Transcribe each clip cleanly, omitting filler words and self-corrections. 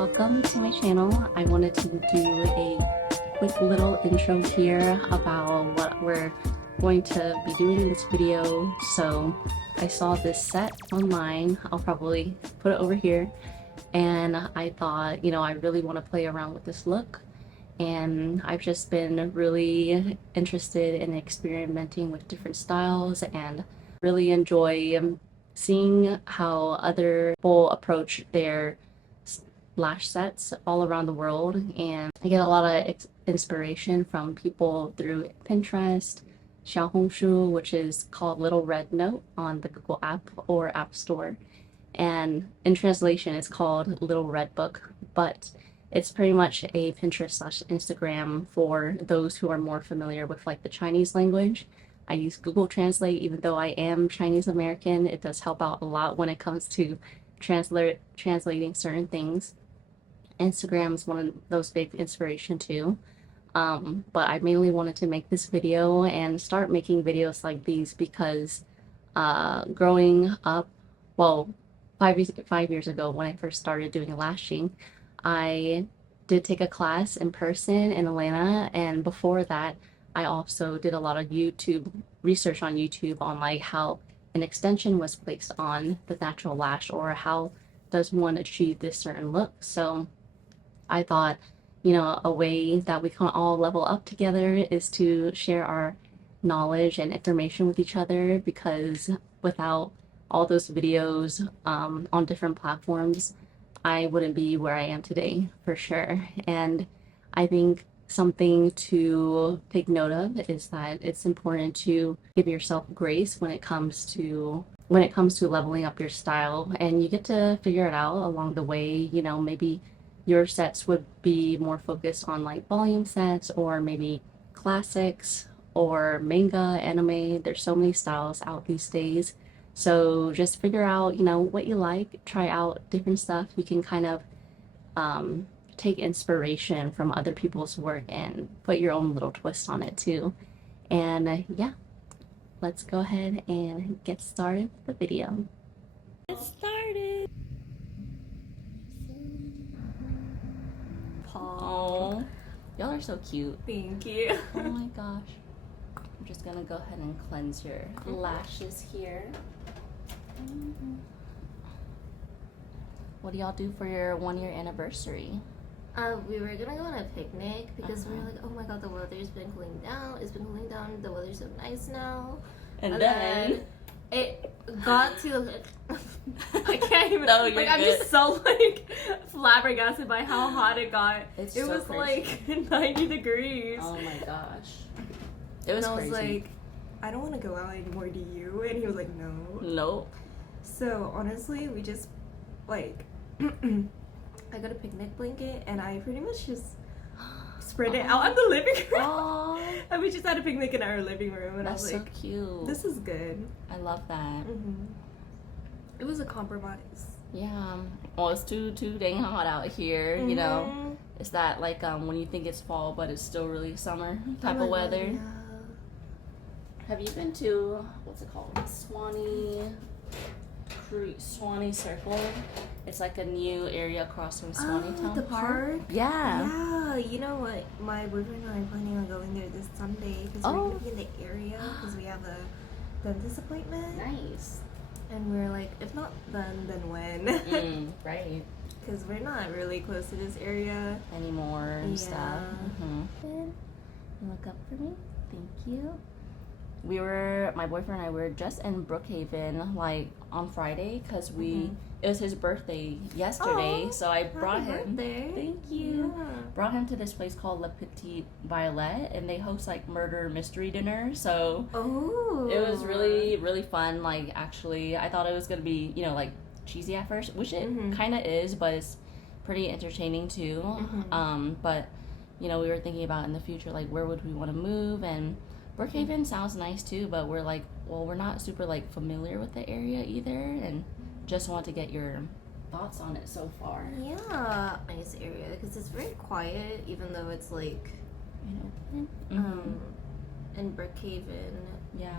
Welcome to my channel. I wanted to do a quick little intro here about what we're going to be doing in this video. So I saw this set online. I'll probably put it over here. And I thought, I really want to play around with this look. And I've just been really interested in experimenting with different styles and really enjoy seeing how other people approach their lash sets all around the world. And I get a lot of inspiration from people through Pinterest, Xiaohongshu, which is called Little Red Note on the Google app or App Store. And in translation, it's called Little Red Book, but it's pretty much a Pinterest/Instagram for those who are more familiar with like the Chinese language. I use Google Translate, even though I am Chinese American. It does help out a lot when it comes to translating certain things. Instagram is one of those big inspiration too. But I mainly wanted to make this video and start making videos like these because growing up, well, 5 years ago when I first started doing lashing, I did take a class in person in Atlanta, and before that I also did a lot of YouTube research on YouTube on like how an extension was placed on the natural lash, or how does one achieve this certain look. So I thought, a way that we can all level up together is to share our knowledge and information with each other, because without all those videos on different platforms, I wouldn't be where I am today for sure. And I think something to take note of is that it's important to give yourself grace when it comes to leveling up your style, and you get to figure it out along the way. Maybe your sets would be more focused on like volume sets, or maybe classics, or manga, anime. There's so many styles out these days. So just figure out, what you like, try out different stuff. You can kind of take inspiration from other people's work and put your own little twist on it too. And yeah, let's go ahead and get started with the video. Get started. Oh, y'all are so cute. Thank you. Oh my gosh. I'm just gonna go ahead and cleanse your lashes here. What do y'all do for your 1-year anniversary? We were gonna go on a picnic because we were like, oh my god, the weather's been cooling down. It's been cooling down. The weather's so nice now. And then it got to I can't even. No, like I'm just so like flabbergasted by how hot it got. It so was crazy. Like 90 degrees. Oh my gosh. It was and I was crazy. like, I don't want to go out anymore, do you? And he was like, no. Nope. So honestly, we just like I got a picnic blanket and I pretty much just spread it out in the living room. Aww. And we just had a picnic in our living room, and That's I was like, so cute. this is good. I love that. It was a compromise. Yeah. Well, it's too dang hot out here. It's that like when you think it's fall but it's still really summer type of weather. God, yeah. Have you been to, what's it called, Swanee Circle? It's like a new area across from Swanee Town the park? Yeah. Yeah, you know what? My boyfriend and I are planning on going there this Sunday because we're going to be in the area because we have a dentist appointment. Nice. And we're like, if not then when? Right. Because we're not really close to this area Anymore and stuff. Good. Look up for me. Thank you. My boyfriend and I were just in Brookhaven like on Friday because it was his birthday yesterday. Oh, so I brought him. Birthday. Thank you. Yeah. Brought him to this place called La Petite Violet, and they host like murder mystery dinner. So it was really, really fun. Like, actually, I thought it was gonna be, like cheesy at first, which it kind of is, but it's pretty entertaining too. But we were thinking about in the future, like where would we want to move, and Brookhaven sounds nice too, but we're like, well, we're not super like familiar with the area either, and just want to get your thoughts on it so far. Yeah, nice area because it's very quiet, even though it's like, in Brookhaven. Yeah.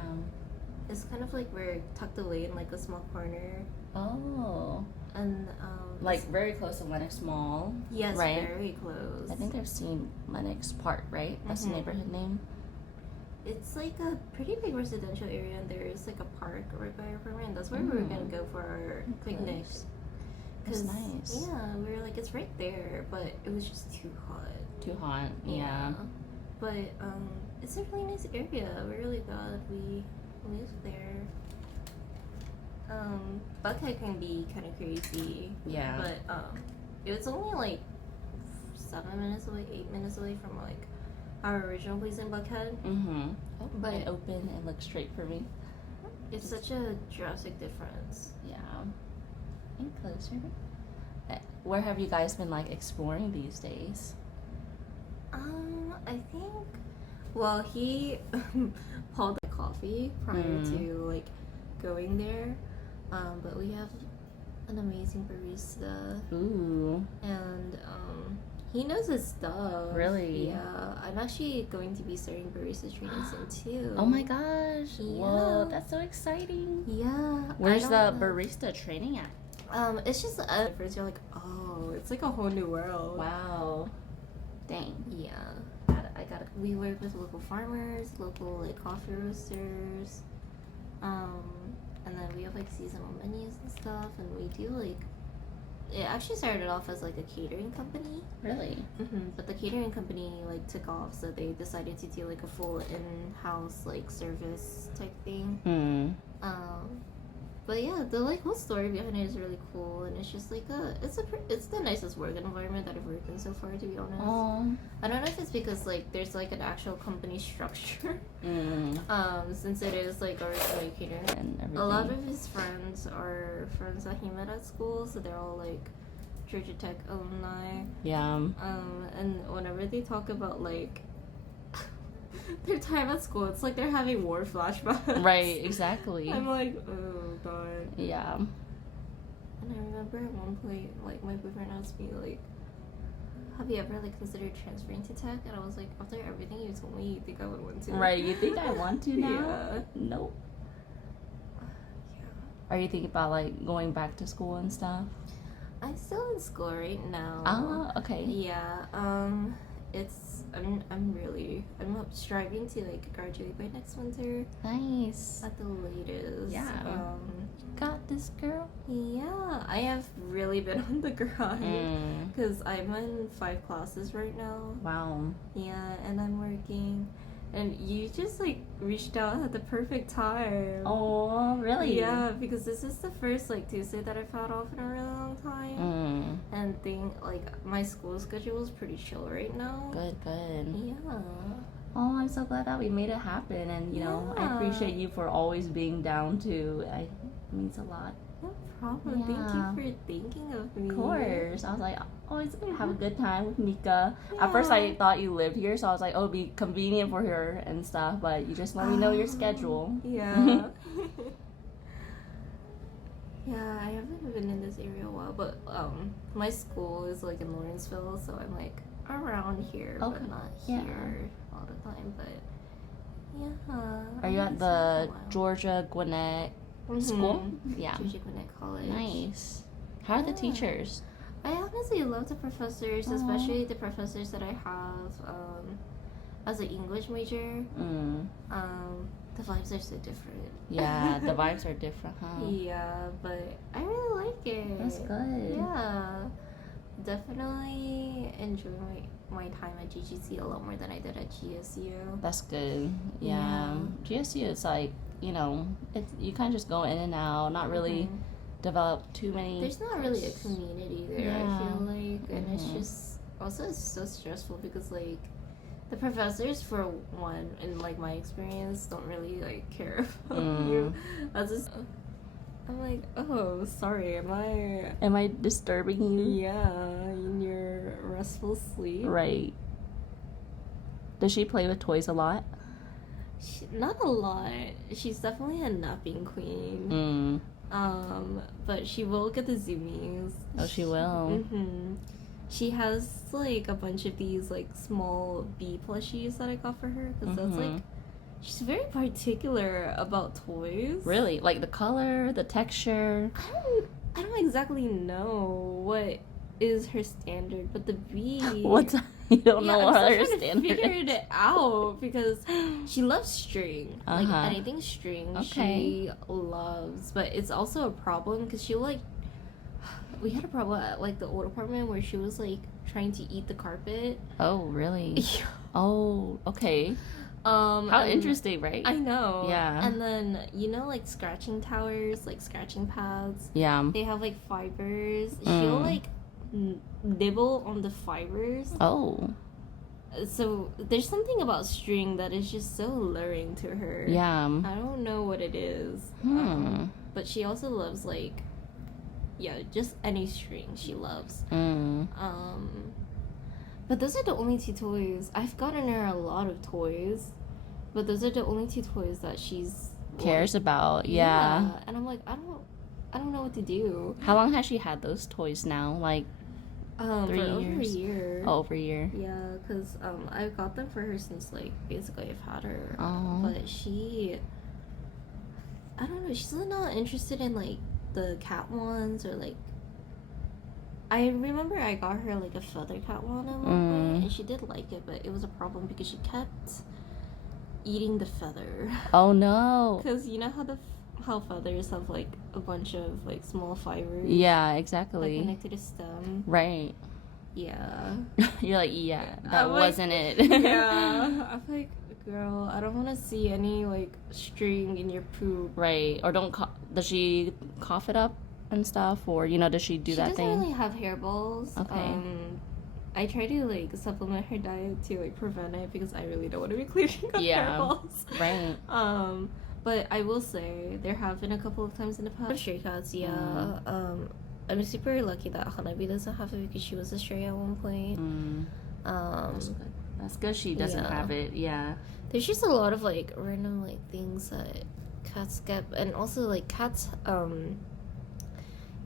It's kind of like we're tucked away in like a small corner. Oh. And Like very close to Lenox Mall. yes, right? very close. I think I've seen Lenox Park, right? That's the neighborhood name. It's like a pretty big residential area, and there is like a park right by our apartment. And that's where we were gonna go for our picnic. That's nice. Yeah, we were like, it's right there, but it was just too hot. Too hot, yeah. But it's a really nice area. We're really glad we lived there. Buckhead can be kind of crazy. Yeah. But it was only like 7 minutes away, 8 minutes away from like our original place in Buckhead. Mm-hmm. But it open and look straight for me. It's such a drastic difference. Yeah. And closer. Where have you guys been like exploring these days? I think, well, he pulled the coffee prior to like going there. But we have an amazing barista. Ooh. And he knows his stuff. Really? Yeah. I'm actually going to be starting barista training soon too. Oh my gosh. Yeah. Whoa, that's so exciting. Yeah. Where's the barista training at? It's just at first you're like, oh, it's like a whole new world. Wow. Dang. Yeah. We work with local farmers, local like coffee roasters, and then we have like seasonal menus and stuff, and we do like. It actually started off as like a catering company. Really? But the catering company like took off, so they decided to do like a full in-house like service type thing. But yeah, the like whole story behind it is really cool, and it's just like it's the nicest work environment that I've worked in so far, to be honest. I don't know if it's because like there's like an actual company structure, since it is like originally catering. And everything. A lot of his friends are friends that he met at school, so they're all like Georgia Tech alumni. Yeah. And whenever they talk about like their time at school, it's like they're having war flashbacks. Right, exactly. I'm like, oh god. Yeah. And I remember at one point, like, my boyfriend asked me, like, have you ever, like, considered transferring to tech? And I was like, after everything you told me, you think I would want to? Right, you think I want to now? Yeah. Nope. Yeah. Are you thinking about, like, going back to school and stuff? I'm still in school right now. Oh, okay. Yeah, I'm striving to like graduate by next winter Nice. at the latest. Yeah. Got this, girl. Yeah, I have really been on the grind because I'm in 5 classes right now. Wow. Yeah, and I'm working. And you just like reached out at the perfect time. Oh, really? Yeah, because this is the first like Tuesday that I've had off in a really long time. And like my school schedule is pretty chill right now. Good. Yeah. Oh, I'm so glad that we made it happen, and you know, I appreciate you for always being down to. It means a lot. No problem. Yeah. Thank you for thinking of me. Of course. I was like, always gonna have a good time with Mika. Yeah. At first, I thought you lived here, so I was like, oh, it'd be convenient for her and stuff. But you just let me know your schedule. Yeah. Yeah, I haven't been in this area a while, but my school is like in Lawrenceville, so I'm like around here, but not here all the time. But yeah. Are you at the Georgia Gwinnett school? Yeah. Georgia Gwinnett College. Nice. How are the teachers? I honestly love the professors, especially the professors that I have as an English major. The vibes are so different. Yeah, the vibes are different, huh? Yeah, but I really like it. That's good. Yeah. Definitely enjoy my time at GGC a lot more than I did at GSU. That's good. Yeah. GSU is like, you know, you kind of just go in and out, not really develop too many. There's not really a community there, I feel like. And it's just, also it's so stressful because like, the professors, for one, in like my experience, don't really like care about you. I'm like, oh, sorry, am I disturbing you? Yeah, in your restful sleep. Right. Does she play with toys a lot? Not a lot. She's definitely a napping queen. But she will get the zoomies. Oh, she will. She has like a bunch of these like small bee plushies that I got for her because that's like, she's very particular about toys. Really? Like the color, the texture? I don't exactly know what is her standard, but the B. What's you don't know what I'm her still trying to standard figure it out because she loves string, like Uh-huh. anything string. Okay. She loves, but it's also a problem because she like. We had a problem at like the old apartment where she was like trying to eat the carpet. Oh, really? Oh, okay. How interesting, right? I know. Yeah. And then like scratching towers, like scratching pads. Yeah. They have like fibers. She'll like nibble on the fibers. Oh. So there's something about string that is just so alluring to her. Yeah. I don't know what it is. But she also loves like, just any string she loves. But those are the only two toys. I've gotten her a lot of toys, but those are the only two toys that she's cares like, about. Yeah. And I'm like, I don't know what to do. How long has she had those toys now? Like 3 for years? over a year. Oh, over a year. Yeah, because I've got them for her since like basically I've had her. Oh. But she, I don't know. She's not interested in like the cat ones or like. I remember I got her like a feather cat one at one point, and she did like it, but it was a problem because she kept eating the feather. Oh no! Because you know how feathers have like a bunch of like small fibers. Yeah, exactly. Like connected to stem. Right. Yeah. You're like, yeah, that I'm wasn't like, it. Yeah. I'm like, girl, I don't want to see any like string in your poop. Right. Or don't does she cough it up and stuff, or does she do that thing? She doesn't really have hairballs. Okay. I try to like supplement her diet to like prevent it because I really don't want to be cleaning up hairballs. Right. But I will say there have been a couple of times in the past. Stray cats, yeah. I'm super lucky that Hanabi doesn't have it because she was a stray at one point. That's good. She doesn't have it. Yeah. There's just a lot of like random like things that cats get, and also like cats.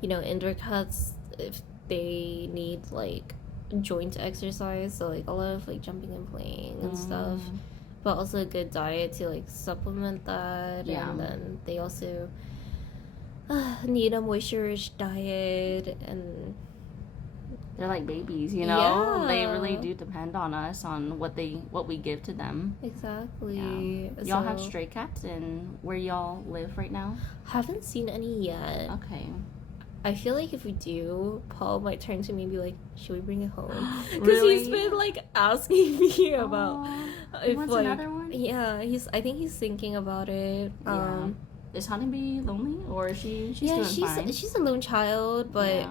Indoor cats, if they need like joint exercise, so like a lot of like jumping and playing and stuff, but also a good diet to like supplement that. And then they also need a moisture-rich diet, and they're like babies, they really do depend on us, on what we give to them. Exactly. Y'all have stray cats in where y'all live right now? Haven't seen any yet. Okay. I feel like if we do, Paul might turn to me and be like, should we bring it home? Because Really? he's been like asking me about if wants like another one? Yeah, I think he's thinking about it. Is Honeybee lonely, or is she's doing fine? She's a lone child, but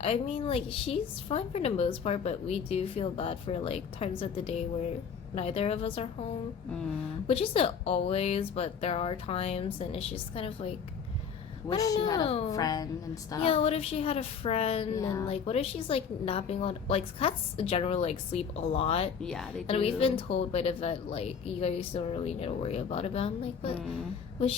I mean like she's fine for the most part, but we do feel bad for like times of the day where neither of us are home. Which isn't always, but there are times, and it's just kind of like, wish she had a friend and stuff. Yeah, what if she had a friend, and like what if she's like napping on, like cats generally like sleep a lot. Yeah, they do. And we've been told by the vet like you guys don't really need to worry about it, but I'm like, but what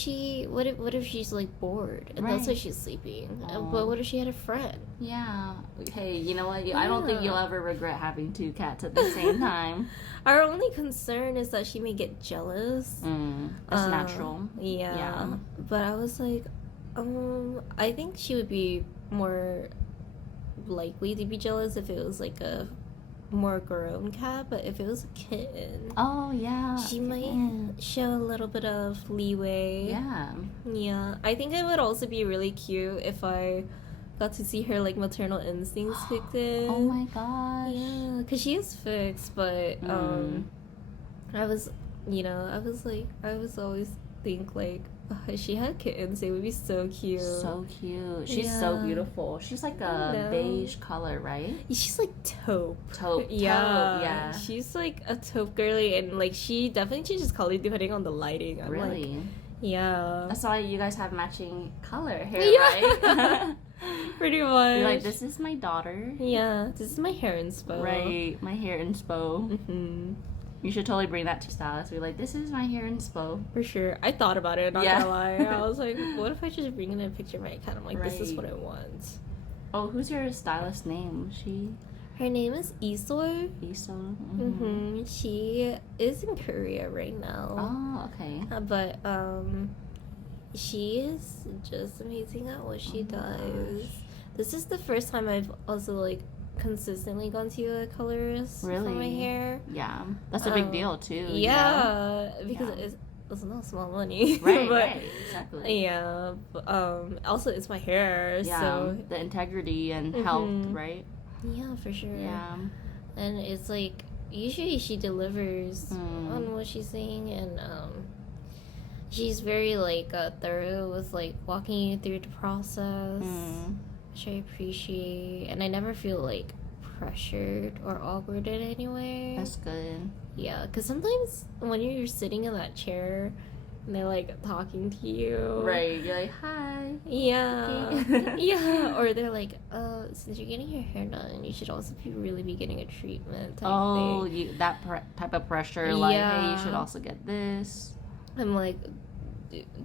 if she's like bored and that's why she's sleeping? But what if she had a friend? Yeah. Hey, you know what? I don't think you'll ever regret having two cats at the same time. Our only concern is that she may get jealous. That's natural. Yeah. But I was like, I think she would be more likely to be jealous if it was like a more grown cat, but if it was a kitten, she might show a little bit of leeway. Yeah, I think it would also be really cute if I got to see her like maternal instincts kicked in. Oh my gosh. Yeah, because she is fixed, but I was always think like, if she had kittens, they would be so cute. So cute. She's so beautiful. She's like a beige color, right? She's like taupe. Taupe. Yeah. She's like a taupe girly, and like she definitely changes color depending on the lighting. I'm really? Like, yeah. That's why you guys have matching color hair, right? Pretty much. You're like, this is my daughter. Yeah. This is my hair inspo. Right. My hair inspo. You should totally bring that to stylist. Be like, this is my hair inspo. For sure. I thought about it, not gonna lie. I was like, what if I just bring in a picture of my cat? I'm like, this is what I want. Oh, who's your stylist name? Her name is Isor. Isor? She is in Korea right now. Oh, okay. But, she is just amazing at what she does. This is the first time I've also like consistently gone to a colorist for my hair. Yeah, that's a big deal too. Yeah, because it's not small money. Right, but, right, exactly. Yeah, but, also it's my hair. Yeah, so the integrity and health, right? Yeah, for sure. Yeah, and it's like usually she delivers on what she's saying, and she's very like thorough with like walking you through the process, which I appreciate, and I never feel like pressured or awkward in any way. That's good. Yeah, because sometimes when you're sitting in that chair and they're like talking to you, right, you're like, hi. Yeah. Yeah, or they're like, since you're getting your hair done, you should also really be getting a treatment type thing. Type of pressure, like, hey, you should also get this. I'm like,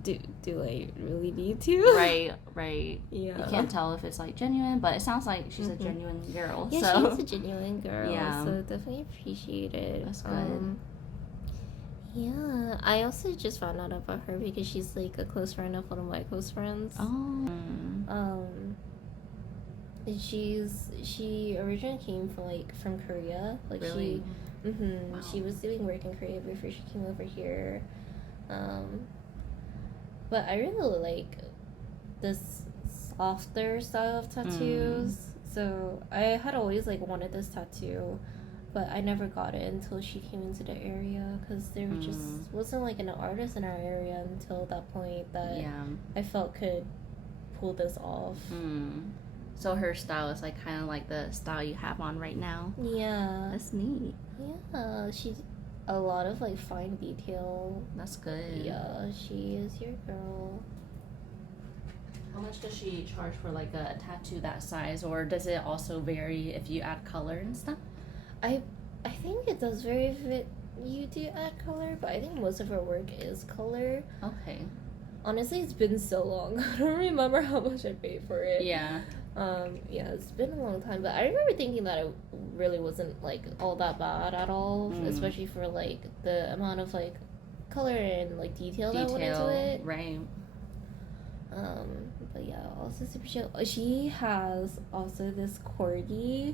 do I really need to? Right. Yeah. You can't tell if it's like genuine, but it sounds like she's a genuine girl. Yeah, so. she's a genuine girl. Yeah. So definitely appreciate it. That's good. Yeah, I also just found out about her because she's like a close friend of one of my close friends. Oh. And she originally came from Korea. Like really? Wow. She was doing work in Korea before she came over here. But I really like this softer style of tattoos. So I had always like wanted this tattoo, but I never got it until she came into the area because there just wasn't like an artist in our area until that point that I felt could pull this off. So her style is like kind of like the style you have on right now. Yeah, that's neat. Yeah, she's a lot of like fine detail. That's good. Yeah, she is your girl. How much does she charge for like a tattoo that size, or does it also vary if you add color and stuff? I think it does vary if you do add color, but I think most of her work is color. Okay. Honestly, it's been so long. I don't remember how much I paid for it. Yeah. Yeah, it's been a long time, but I remember thinking that it really wasn't like all that bad at all, especially for like the amount of like color and like detail that went into it. Right. But yeah, also super chill. She has also this corgi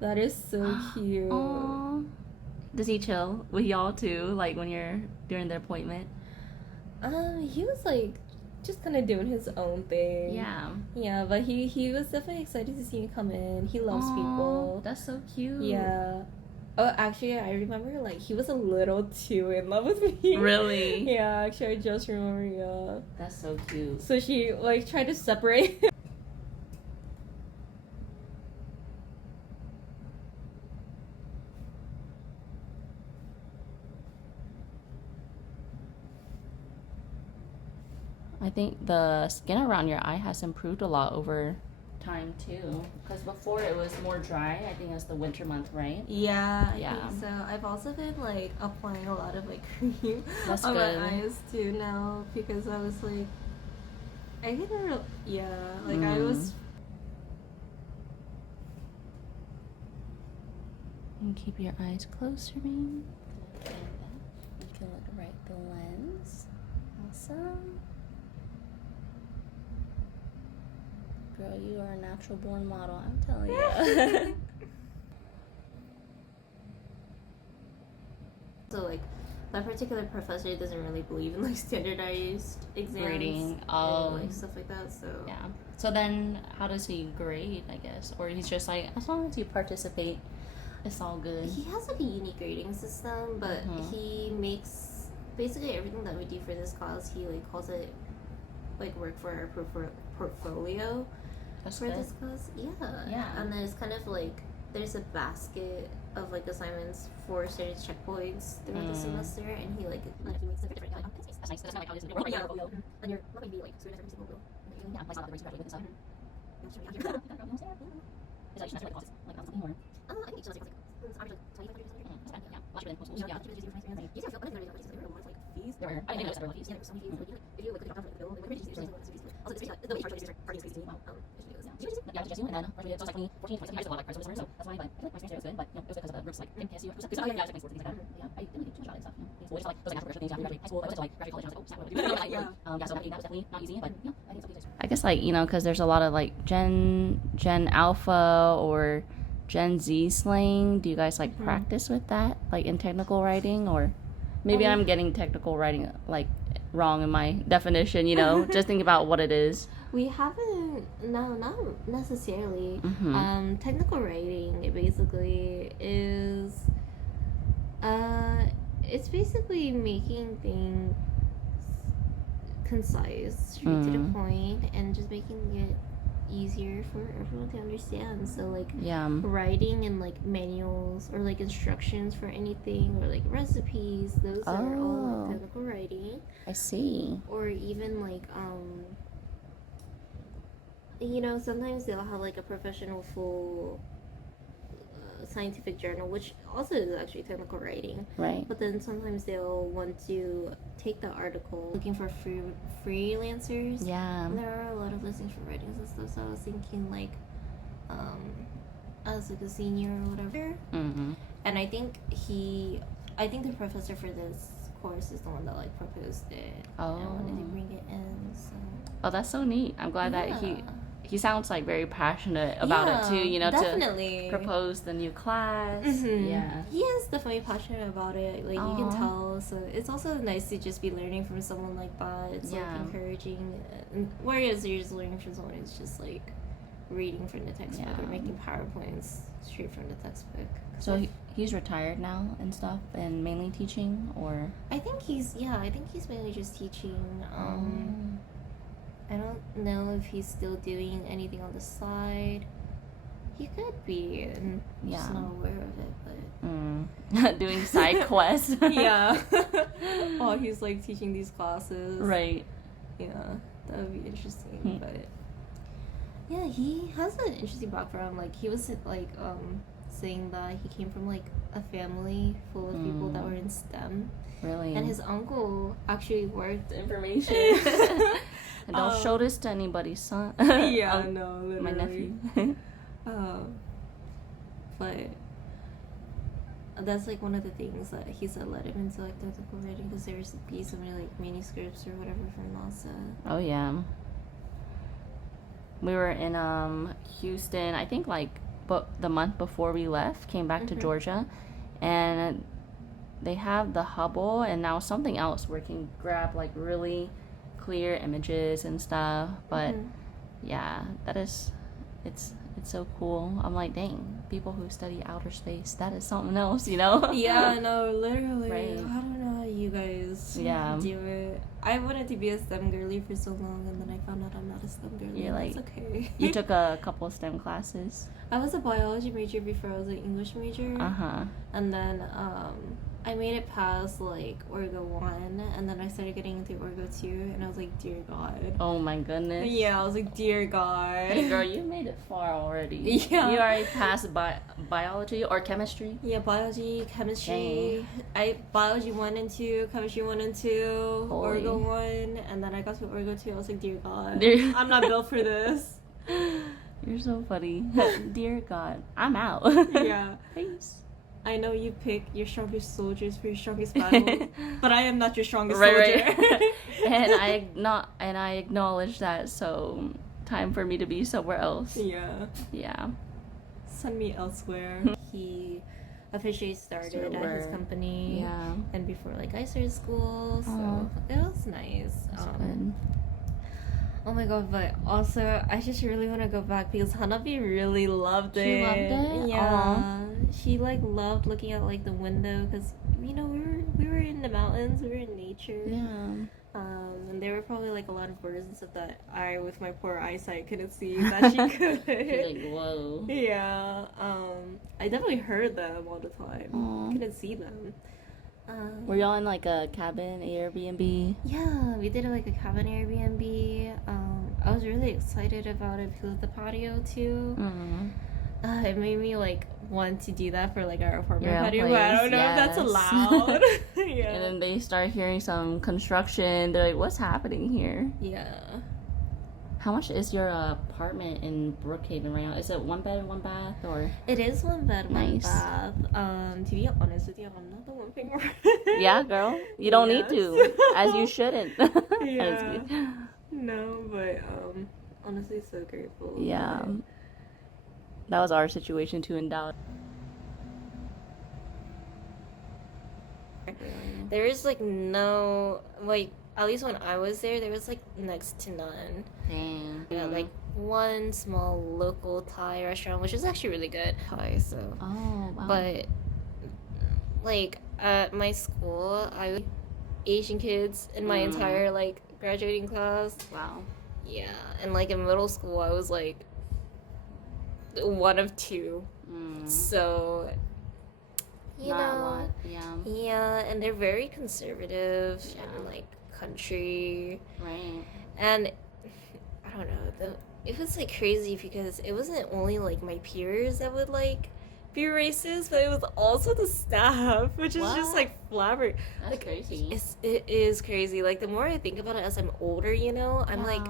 that is so cute. Aww. Does he chill with y'all too, like when you're during the appointment? He was like just kind of doing his own thing. Yeah, but he was definitely excited to see me come in. He loves people. That's so cute. Yeah. Oh, actually, I remember like he was a little too in love with me. Really? Yeah, actually, I just remember. Yeah. That's so cute. So she like tried to separate. I think the skin around your eye has improved a lot over time too, because before it was more dry. I think it's the winter month, right? Yeah, I think so. I've also been like applying a lot of like cream on my eyes too now because I was like, I didn't really, I was. And keep your eyes closed for me. You can look right the lens. Awesome. Girl, you are a natural born model, I'm telling you. So like that particular professor doesn't really believe in like standardized exams grading and like stuff like that. So yeah. So then how does he grade, I guess? Or he's just like, as long as you participate, it's all good. He has like a unique grading system, but he makes basically everything that we do for this class, he like calls it like work for our portfolio. That's for good. This class. Yeah. And then it's kind of like there's a basket of like assignments for certain checkpoints throughout the semester, and he like makes them different. Like, that's nice. That's not like how it is in the world. And you're not going to be like students every single group. Yeah, like not the race graduate and stuff. Is that each semester like classes? Like not something more? I think each semester it's average like 25 or something. That's bad. Yeah. Last year in most schools. Yeah. Fees. There were. I didn't know there were fees. Yeah, there were some fees. Like, if you like look at the bill, like also the way you charge fees are these fees. Yeah, I was just and then so it was like 2014, 2017, I just a lot of credits over the summer, so that's why, but I feel like my experience there was good, but you know, it was good because of the groups like KSU, because yeah, I was like sports and things like that. Yeah, I didn't really do too much about it and stuff. school, just like those like natural things, graduate high school, I went to like graduate college, and I was like, oh, snap, what do I do? Yeah, so that was definitely not easy, but yeah, I think it's I guess like, you know, because there's a lot of like Gen Alpha or Gen Z slang. Do you guys like practice with that, like in technical writing, or maybe I'm getting technical writing like wrong in my definition, you know? Just think about what it is. We haven't, no, not necessarily. Technical writing, it basically is, it's basically making things concise, straight to the point, and just making it easier for everyone to understand. So like writing and like manuals or like instructions for anything or like recipes, those are all like technical writing. I see. Or even like you know, sometimes they'll have like a professional full scientific journal, which also is actually technical writing, right? But then sometimes they'll want to take the article looking for freelancers. Yeah, and there are a lot of listings for writings and stuff, so I was thinking like as like a senior or whatever, and I think the professor for this course is the one that like proposed it. And I wanted to bring it in, so that's so neat. I'm glad that he sounds like very passionate about it too, you know, definitely. To propose the new class. Yeah, he is definitely passionate about it, like you can tell. So it's also nice to just be learning from someone like that. It's like encouraging, whereas you're just learning from someone who's just like reading from the textbook or making PowerPoints straight from the textbook. So he's retired now and stuff, and mainly teaching, or I think he's mainly just teaching. I don't know if he's still doing anything on the side. He could be, and I'm just not aware of it, but doing side quests. Oh, he's like teaching these classes, right? Yeah, that would be interesting. But yeah, he has an interesting background. Like he was like saying that he came from like a family full of people that were in STEM. Really? And his uncle actually worked information. And don't show this to anybody, son. No, literally. My nephew. But that's like one of the things that he said led him into like technical writing, because there used to be so many like manuscripts or whatever from NASA. Oh yeah. We were in Houston, I think like the month before we left, came back to Georgia, and they have the Hubble, and now something else where you can grab like really clear images and stuff. But yeah, it's so cool. I'm like, dang, people who study outer space, that is something else, you know? Yeah, no, literally. Right. I don't know how you guys do it. I wanted to be a STEM girly for so long, and then I found out I'm not a STEM girly. You're like, that's okay. You took a couple of STEM classes. I was a biology major before I was an English major. And then I made it past like Orgo 1, and then I started getting into Orgo 2, and I was like, dear God. Oh my goodness. Yeah, I was like, dear God. Hey girl, you made it far already. Yeah. You already passed biology or chemistry? Yeah, biology, chemistry. Biology 1 and 2, chemistry 1 and 2, Holy. Orgo 1, and then I got to Orgo 2, I was like, dear God. I'm not built for this. You're so funny. Dear God, I'm out. Yeah. Peace. I know you pick your strongest soldiers for your strongest battles, but I am not your strongest soldier. Right. and I acknowledge that. So time for me to be somewhere else. Yeah. Send me elsewhere. He officially started at his company. Yeah. And before like I started school, so it was nice. Good. Oh my God, but also I just really want to go back because Hanabi really loved it. She loved it? Yeah. Aww. She like loved looking out like the window because you know we were in the mountains, we were in nature. Yeah. And there were probably like a lot of birds and stuff that I, with my poor eyesight, couldn't see that she could. Like, whoa. Yeah. I definitely heard them all the time. Aww. Couldn't see them. Were y'all in like a cabin Airbnb? Yeah, we did like a cabin Airbnb. I was really excited about it because of the patio too. It made me like want to do that for like our apartment patio, but I don't know if that's allowed. Yeah. And then they start hearing some construction. They're like, "What's happening here?" Yeah. How much is your apartment in Brookhaven right now? Is it 1 bed and 1 bath or? It is 1 bed, 1 Nice. bath. To be honest with you, I'm not the one paying for it. Yeah, girl. You don't need to, as you shouldn't. Yeah. No, but honestly, so grateful. Yeah. That was our situation too in Dallas. There is like no, like, at least when I was there was like next to none. Dang. Yeah, like one small local Thai restaurant, which is actually really good. Thai, so. Oh, wow. But like at my school, I Asian kids in my entire like graduating class. Wow. Yeah, and like in middle school, I was like one of 2. So you Not know, a lot. Yeah. yeah, and they're very conservative and like country, Right. and I don't know, it was like crazy because it wasn't only like my peers that would like be racist, but it was also the staff, which is just like flabbergasted. That's like, crazy. It is crazy. Like the more I think about it as I'm older, you know, I'm like,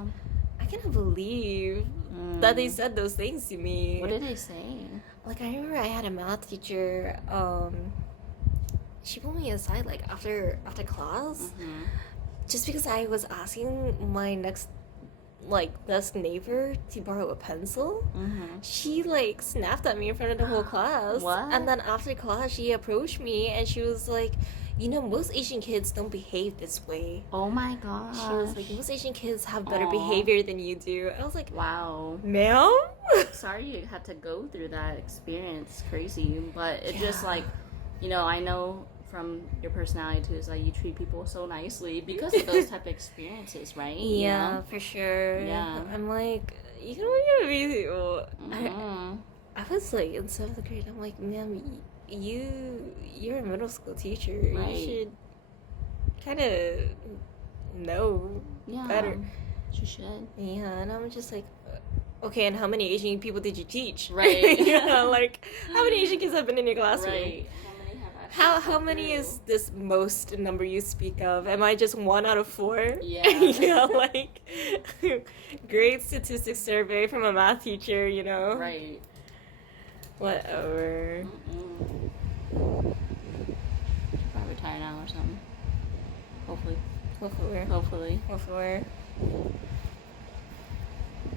I cannot believe that they said those things to me. What did they say? Like I remember I had a math teacher. She pulled me aside like after class, just because I was asking my next desk neighbor to borrow a pencil. She like snapped at me in front of the whole class. What? And then after class, she approached me and she was like, you know, most Asian kids don't behave this way. Oh my gosh. She was like, most Asian kids have better behavior than you do. I was like, wow. Ma'am? Sorry you had to go through that experience. Crazy. But it just like, you know, I know from your personality too is like you treat people so nicely because of those type of experiences, right? Yeah, you know? for sure. Yeah. I'm like, you know what you're amazing. I was like in 7th grade, I'm like, ma'am, you're a middle school teacher. Right. You should kind of know better. You should. Yeah, and I'm just like, okay, and how many Asian people did you teach? Right. Yeah, like, how many Asian kids have been in your classroom? Right. How many is this most number you speak of? Am I just 1 out of 4? Yeah. Yeah, like, great statistics survey from a math teacher, you know? Right. Whatever. Probably retire now or something. Hopefully.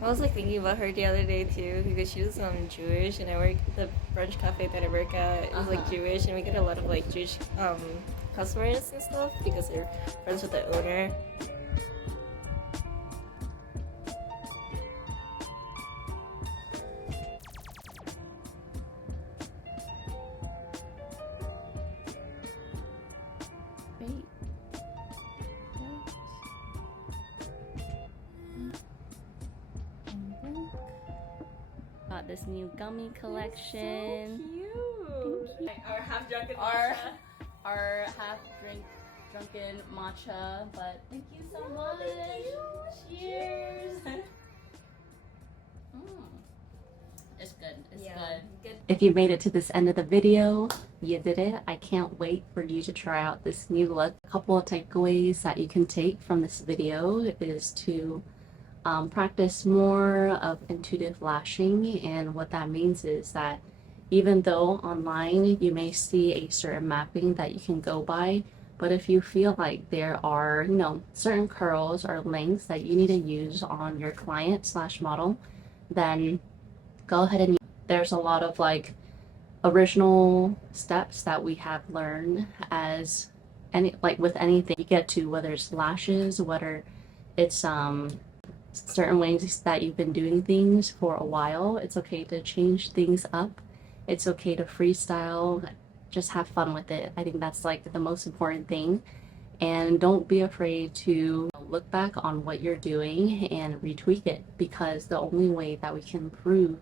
I was like thinking about her the other day too because she was Jewish, and I work the brunch cafe that I work at is like Jewish, and we get a lot of like Jewish customers and stuff because they're friends with the owner. Got this new gummy collection. So cute. Our half drunken our drunken matcha, but thank you so much. Cheers. It's good. It's good. If you made it to this end of the video, you did it. I can't wait for you to try out this new look. A couple of takeaways that you can take from this video is to practice more of intuitive lashing, and what that means is that even though online you may see a certain mapping that you can go by, but if you feel like there are, you know, certain curls or lengths that you need to use on your client slash model, then go ahead and there's a lot of like original steps that we have learned as like with anything you get to, whether it's lashes, whether it's certain ways that you've been doing things for a while. It's okay to change things up. It's okay to freestyle. Just have fun with it. I think that's like the most important thing. And don't be afraid to look back on what you're doing and retweak it, because the only way that we can improve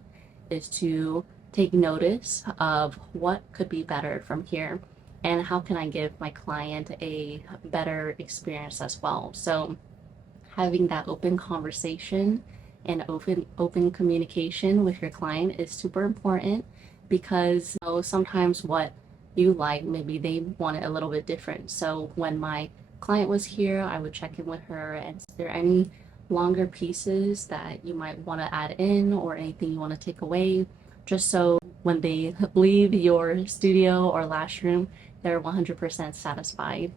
is to take notice of what could be better from here and how can I give my client a better experience as well. So having that open conversation and open communication with your client is super important, because you know, sometimes what you like, maybe they want it a little bit different. So when my client was here, I would check in with her and is there any longer pieces that you might want to add in or anything you want to take away, just so when they leave your studio or lash room, they're 100% satisfied.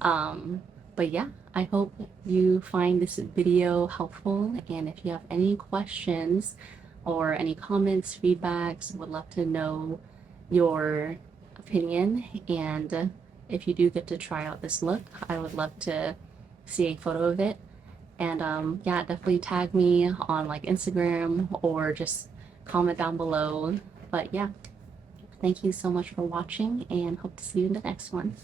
But yeah, I hope you find this video helpful, and if you have any questions or any comments, feedbacks, would love to know your opinion. And if you do get to try out this look, I would love to see a photo of it. And yeah, definitely tag me on like Instagram or just comment down below. But yeah, thank you so much for watching, and hope to see you in the next one.